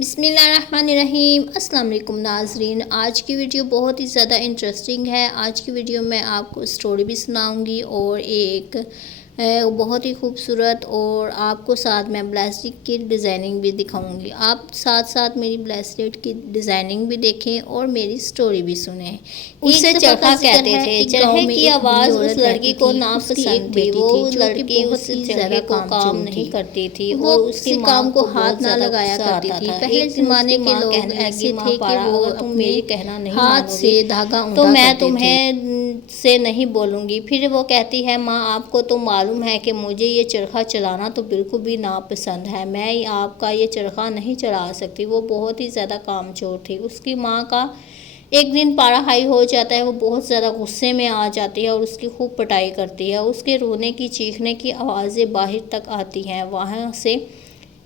بسم اللہ الرحمن الرحیم۔ السلام علیکم ناظرین، آج کی ویڈیو بہت ہی زیادہ انٹرسٹنگ ہے۔ آج کی ویڈیو میں آپ کو سٹوری بھی سناؤں گی اور ایک بہت ہی خوبصورت اور آپ کو ساتھ میں بریسلیٹ کی ڈیزائننگ بھی دکھاؤں گی۔ آپ ساتھ ساتھ میری بریسلیٹ کی ڈیزائننگ بھی دیکھیں اور میری سٹوری بھی سنیں۔ اسے چرخا کہتے تھے۔ چرخے کی آواز اس لڑکی کو ناپسند تھی۔ وہ لڑکی اس چرخے کو کام نہیں کرتی تھی اور اس کی ماں کو ہاتھ نہ لگایا کرتی تھی۔ پہلے زمانے کے لوگ ایسے تھے کہ وہ اپنے ہاتھ سے دھاگا تو اوندا میں کرتے تھے۔ تمہیں سے نہیں بولوں گی۔ پھر وہ کہتی ہے، ماں آپ کو تو معلوم ہے کہ مجھے یہ چرخا چلانا تو بالکل بھی ناپسند ہے۔ میں آپ کا یہ چرخا نہیں چلا سکتی۔ وہ بہت ہی زیادہ کام چور تھی۔ اس کی ماں کا ایک دن پارا ہائی ہو جاتا ہے۔ وہ بہت زیادہ غصے میں آ جاتی ہے اور اس کی خوب پٹائی کرتی ہے۔ اس کے رونے کی چیخنے کی آوازیں باہر تک آتی ہیں۔ وہاں سے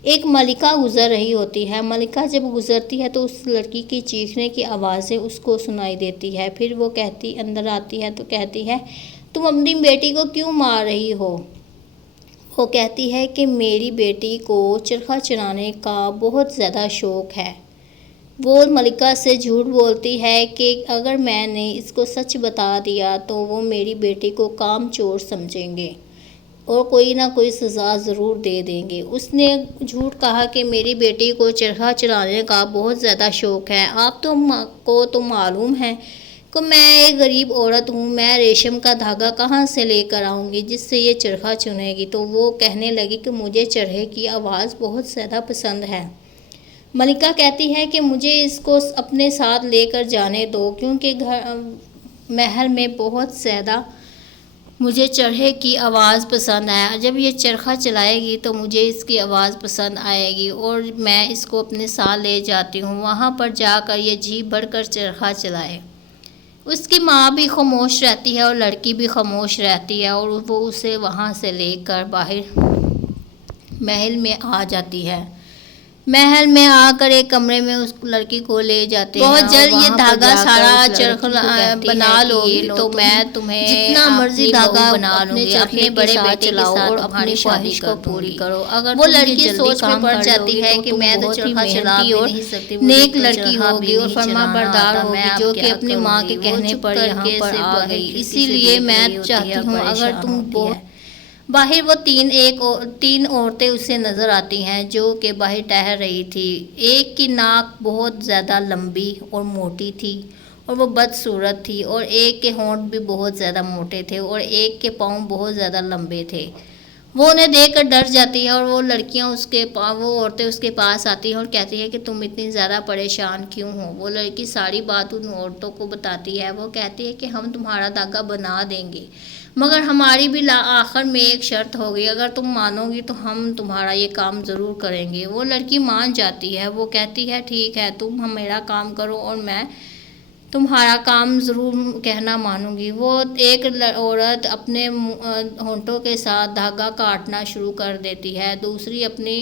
ایک ملکہ گزر رہی ہوتی ہے۔ ملکہ جب گزرتی ہے تو اس لڑکی کی چیخنے کی آوازیں اس کو سنائی دیتی ہے۔ پھر وہ اندر آتی ہے تو کہتی ہے، تم اپنی بیٹی کو کیوں مار رہی ہو؟ وہ کہتی ہے کہ میری بیٹی کو چرخا چلانے کا بہت زیادہ شوق ہے۔ وہ ملکہ سے جھوٹ بولتی ہے کہ اگر میں نے اس کو سچ بتا دیا تو وہ میری بیٹی کو کام چور سمجھیں گے اور کوئی نہ کوئی سزا ضرور دے دیں گے۔ اس نے جھوٹ کہا کہ میری بیٹی کو چرخا چلانے کا بہت زیادہ شوق ہے۔ آپ کو تو معلوم ہے کہ میں ایک غریب عورت ہوں۔ میں ریشم کا دھاگا کہاں سے لے کر آؤں گی جس سے یہ چرخا چنے گی؟ تو وہ کہنے لگی کہ مجھے چرخے کی آواز بہت زیادہ پسند ہے۔ ملکہ کہتی ہے کہ مجھے اس کو اپنے ساتھ لے کر جانے دو کیونکہ محل میں بہت زیادہ مجھے چرخے کی آواز پسند ہے۔ جب یہ چرخا چلائے گی تو مجھے اس کی آواز پسند آئے گی اور میں اس کو اپنے ساتھ لے جاتی ہوں۔ وہاں پر جا کر یہ جی بھر کر چرخا چلائے۔ اس کی ماں بھی خاموش رہتی ہے اور لڑکی بھی خاموش رہتی ہے اور وہ اسے وہاں سے لے کر باہر محل میں آ جاتی ہے۔ محل میں آ کر ایک کمرے میں اس لڑکی کو لے جاتے ہیں۔ بہت جلد یہ دھاگا سارا چرخا بنا لو گی تو میں تمہیں جتنا مرضی دھاگا بنا لوں گی، اپنے بڑے بیٹے کے ساتھ اور اپنی خواہش کو پوری کرو۔ اگر وہ تم یہ لڑکی جلدی سوچ میں کام پڑ کر جاتی لو گی ہے تو کہ تم میں تو بہت ہی چرخا چلا محنتی بھی اور نہیں سکتی، نیک لڑکی ہوگی اور فرما بردار ہوگی جو کہ اپنی ماں کے کہنے پر یہاں پر آ گئی۔ اسی لیے میں چاہتی ہوں اگر تم باہر وہ تین عورتیں اسے نظر آتی ہیں جو کہ باہر ٹہل رہی تھی۔ ایک کی ناک بہت زیادہ لمبی اور موٹی تھی اور وہ بدصورت تھی، اور ایک کے ہونٹ بھی بہت زیادہ موٹے تھے اور ایک کے پاؤں بہت زیادہ لمبے تھے۔ وہ انہیں دیکھ کر ڈر جاتی ہے اور وہ عورتیں اس کے پاس آتی ہیں اور کہتی ہے کہ تم اتنی زیادہ پریشان کیوں ہو؟ وہ لڑکی ساری بات ان عورتوں کو بتاتی ہے۔ وہ کہتی ہے کہ ہم تمہارا دھاگا بنا دیں گے مگر ہماری بھی آخر میں ایک شرط ہوگی، اگر تم مانو گی تو ہم تمہارا یہ کام ضرور کریں گے۔ وہ لڑکی مان جاتی ہے۔ وہ کہتی ہے ٹھیک ہے، تم میرا کام کرو اور میں تمہارا کام ضرور کہنا مانوں گی۔ وہ ایک عورت اپنے ہونٹوں کے ساتھ دھاگا کاٹنا شروع کر دیتی ہے، دوسری اپنی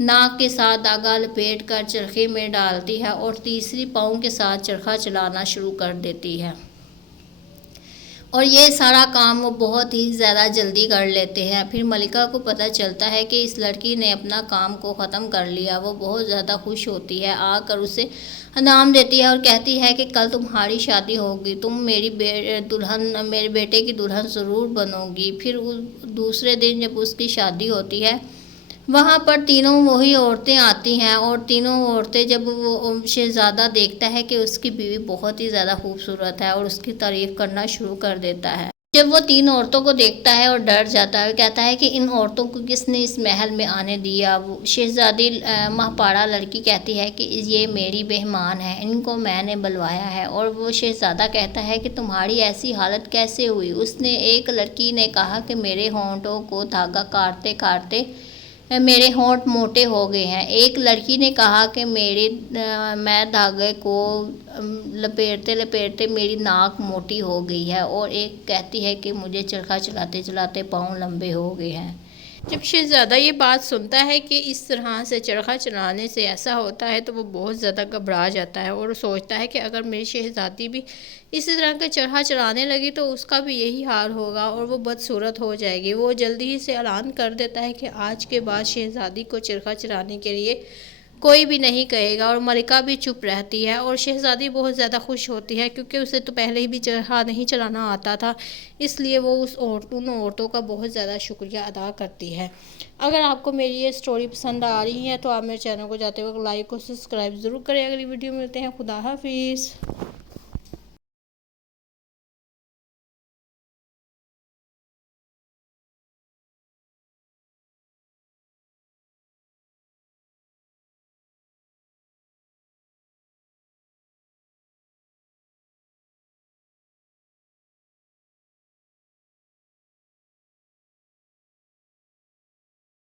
ناک کے ساتھ دھاگا لپیٹ کر چرخے میں ڈالتی ہے اور تیسری پاؤں کے ساتھ چرخا چلانا شروع کر دیتی ہے۔ اور یہ سارا کام وہ بہت ہی زیادہ جلدی کر لیتے ہیں۔ پھر ملکہ کو پتہ چلتا ہے کہ اس لڑکی نے اپنا کام کو ختم کر لیا۔ وہ بہت زیادہ خوش ہوتی ہے، آ کر اسے انعام دیتی ہے اور کہتی ہے کہ کل تمہاری شادی ہوگی، تم میرے بیٹے کی دلہن ضرور بنو گی۔ پھر دوسرے دن جب اس کی شادی ہوتی ہے وہاں پر تینوں وہی عورتیں آتی ہیں اور تینوں عورتیں جب وہ شہزادہ دیکھتا ہے کہ اس کی بیوی بہت ہی زیادہ خوبصورت ہے اور اس کی تعریف کرنا شروع کر دیتا ہے۔ جب وہ تین عورتوں کو دیکھتا ہے اور ڈر جاتا ہے، کہتا ہے کہ ان عورتوں کو کس نے اس محل میں آنے دیا؟ شہزادی ماہپارا لڑکی کہتی ہے کہ یہ میری مہمان ہے، ان کو میں نے بلوایا ہے۔ اور وہ شہزادہ کہتا ہے کہ تمہاری ایسی حالت کیسے ہوئی؟ ایک لڑکی نے کہا کہ میرے ہونٹوں کو دھاگا کاٹتے کاٹتے میرے ہونٹ موٹے ہو گئے ہیں۔ ایک لڑکی نے کہا کہ میں دھاگے کو لپیٹتے لپیٹتے میری ناک موٹی ہو گئی ہے، اور ایک کہتی ہے کہ مجھے چرخا چلاتے چلاتے پاؤں لمبے ہو گئے ہیں۔ جب شہزادہ یہ بات سنتا ہے کہ اس طرح سے چرخا چلانے سے ایسا ہوتا ہے تو وہ بہت زیادہ گھبرا جاتا ہے اور سوچتا ہے کہ اگر میری شہزادی بھی اسی طرح کا چرخا چلانے لگی تو اس کا بھی یہی حال ہوگا اور وہ بدصورت ہو جائے گی۔ وہ جلدی ہی سے اعلان کر دیتا ہے کہ آج کے بعد شہزادی کو چرخا چلانے کے لیے کوئی بھی نہیں کہے گا، اور ملکہ بھی چپ رہتی ہے، اور شہزادی بہت زیادہ خوش ہوتی ہے کیونکہ اسے تو پہلے ہی بھی چرخہ نہیں چلانا آتا تھا، اس لیے وہ ان عورتوں کا بہت زیادہ شکریہ ادا کرتی ہے۔ اگر آپ کو میری یہ سٹوری پسند آ رہی ہے تو آپ میرے چینل کو جاتے وقت لائک اور سبسکرائب ضرور کریں۔ اگلی ویڈیو ملتے ہیں، خدا حافظ۔